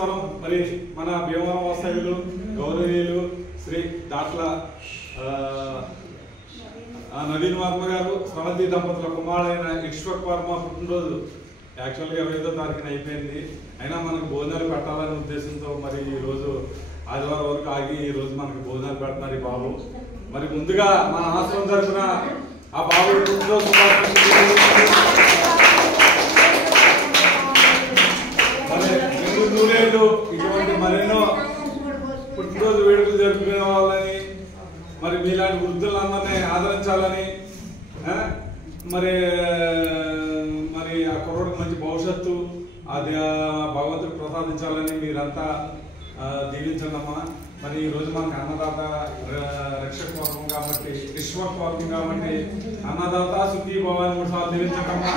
నమస్కారం. మరి మన భీమవరం వాస్తవ్యులు గౌరవనీయులు శ్రీ దాట్ల నవీన్ వర్మ గారు స్రవంతి దంపతుల కుమారుడైన ఇక్ష్వాక్ వర్మ పుట్టినరోజు యాక్చువల్గా 25వ తారీఖున అయిపోయింది. అయినా మనకు భోజనాలు పెట్టాలనే ఉద్దేశంతో మరి ఈరోజు ఆదివారం వరకు ఆగి ఈరోజు మనకు భోజనాలు పెడుతున్నారు ఈ బాబు. మరి ముందుగా మన ఆశ్రమం తరఫున ఆ బాబు పుట్టినరోజు మరి నూరేళ్ళు ఇటువంటి మరెన్నో పుట్టినరోజు వేడుకలు జరుపుకునే వాళ్ళని మరి మీలాంటి వృద్ధులందరినీ ఆదరించాలని మరి మరి ఆ కుర్రోడికి మంచి భవిష్యత్తు అది భగవంతుడు ప్రసాదించాలని మీరంతా దీవించండమ్మా. మరి ఈరోజు మనకు అన్నదాత రక్షక వర్గం కాబట్టి ఇక్ష్వాక్ వర్గం కాబట్టి అన్నదాత సుఖీ భవాని 3 సార్లు దీవించండమ్మా.